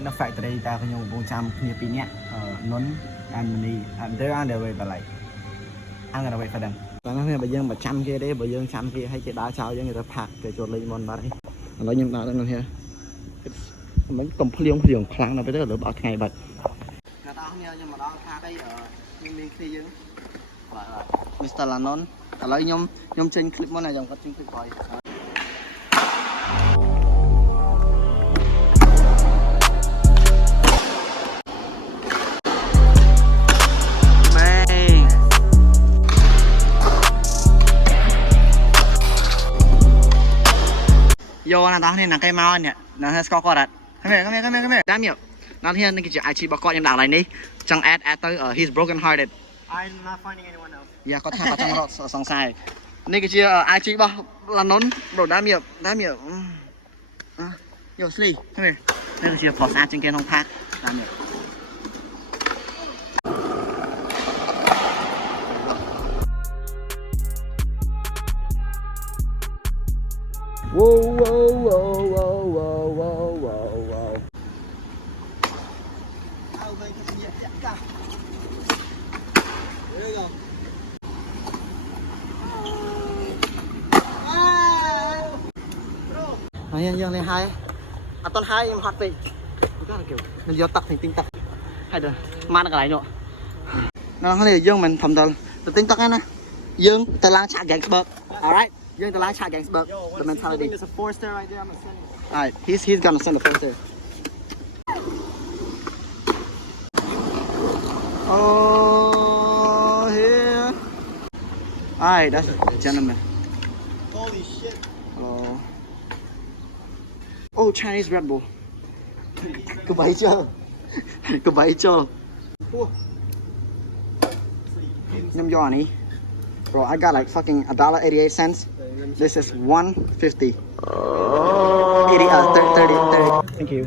in the factory តែខ្ញុំកំពុងចាំគ្នាពីរនាក់នុន and Mani and they're on their way but like I'm gonna wait for them បងប្អូនបើយើងមកចាំគេទេបើយើងចាំគេឲ្យគេដើរចោលយើងគេទៅផាក់គេចូលលេងមុនបាត់ហើយឥឡូវខ្ញុំដើរទៅនោះhere មិនកុំភ្លៀងខ្លាំងដល់ពេលទៅលើអត់ថ្ងៃបាត់អ្នកនរគ្នាខ្ញុំមកដល់ផាក់ហើយខ្ញុំមានគ្នាយើងបាទ Mr. Lanon ឥឡូវខ្ញុំចេញ clip មុនហើយខ្ញុំគាត់ចេញ clip ក្រោយយកណាស់នេះណាគេមកនេះណាស្គាល់គាត់អត់come here damn you ណាស់នេះនេះគឺជា IG របស់គាត់ខ្ញុំដាក់កន្លែងនេះចង់ add ទៅ he's broken hearted I'm not finding anyone else យ៉ាគាត់ថាគាត់ចង់រកសង្ស័យនេះគឺជា IG របស់ Lanon bro damn you yo sleep come here នេះគឺជា post អាចជាងគេក្នុងផាក damn you Whoa. There you go. Dương lên hai. Toàn hai em hoạt về. Kiểu mình vô tắc thì tinh tắc. Hay được. Mang cái này nữa. Nó này dương mình thầm tờ tinh tắc nè. Dương tờ lang chạc gánh bậc. Alright. Dương tờ lang chạc gánh bậc. The mentality. There's a 4-star right there. I'm gonna send it. Alright, he's gonna send the 4-star. Oh, here. Alright, that's a gentleman. Holy shit. Hello. Oh, Chinese Red Bull. Cứ bấy chưa? Nhâm giò này. Bro, I got like fucking $1.88. This is $1.50. 30. Thank you.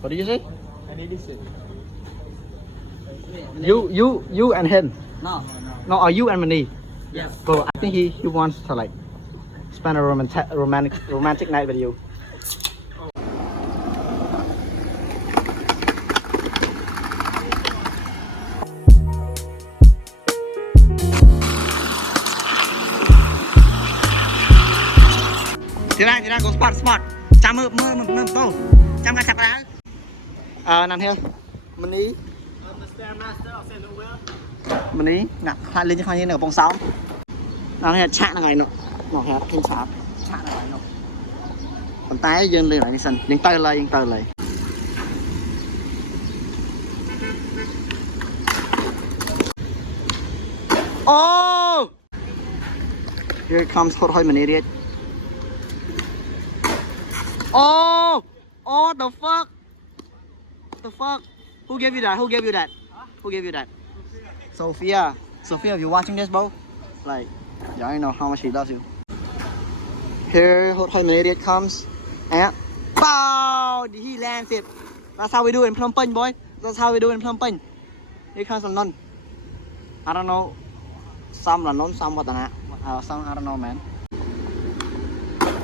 What did you say? I need this shit. You and him. No, are you and Mani? Yes. Bro, I think he wants to like spend a romantic night with you. Thì ra go spot. Chăm mơ tô. Chăm cái sạp đá. Nằm theo. Mani. I'm the Stairmaster. I'll send it well. Mani, ngặt hai lên cho hai như này bông sóng. Nằm theo chạm là ngày nọ. Ngọt hẹp thêm sạp. Chạm là ngày nọ. Còn tay dương lên lại đi sân. Dương tơi lại. Oh! Here comes hot hoi Mani riết. Oh, the fuck? Who gave you that? Sophia, if you're watching this, bro, like, yeah, I know how much she loves you. Here, hot hoi Mani riết comes, and pow! He lands it. That's how we do it in Phnom Penh, boy. That's how we do it in Phnom Penh. Here comes some nun. I don't know. Some là non, some what not. Some I don't know, man.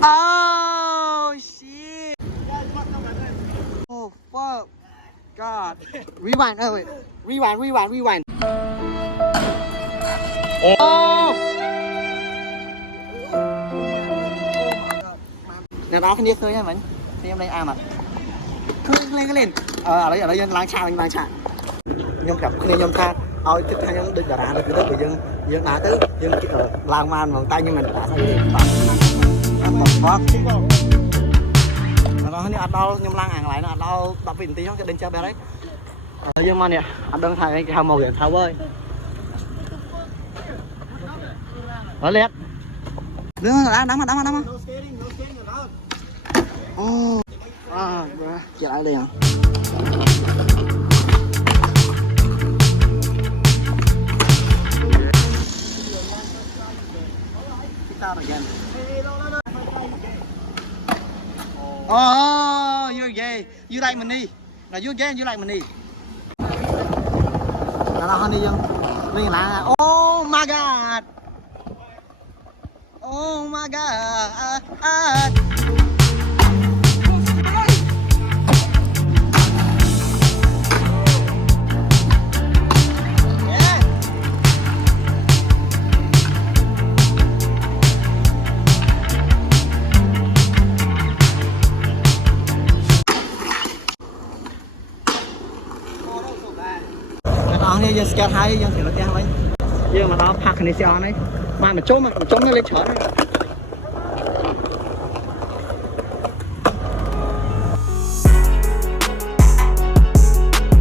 Oh shit! Oh fuck! God! Rewind! Oh wait! Rewind! Oh! Nè đó cái khơi nha mình. Thì em đây ai mà? Lên. Ở đây dân lang chạ. Nhom gặp khi nhom tha. Ôi cái thằng nhom đừng đả được cái đó dân đá tới dân lang man bằng tay nhưng mình đá sao vậy? Nó này ăn đâu nhom lang hàng lại nó ăn đâu đập vịn tí nó cho đến chơi bé đấy. Dương mà nè, ăn đơn thằng cái hào màu để tháo ơi. Nó lét. Đứng đá mà. No skating allowed. Oh. Chạy lại đây hả? Out again. Oh, you're gay. You like Mani. Now you're gay and you like Mani. Đó honey dân. Liên là oh my god. គ្នាយើងស្កេតហើយយើងត្រូវទៅផ្ទះវិញយើងមកដល់ផាក់គ្នាស្អនហើយបានមកជុំនៅលេខច្រើន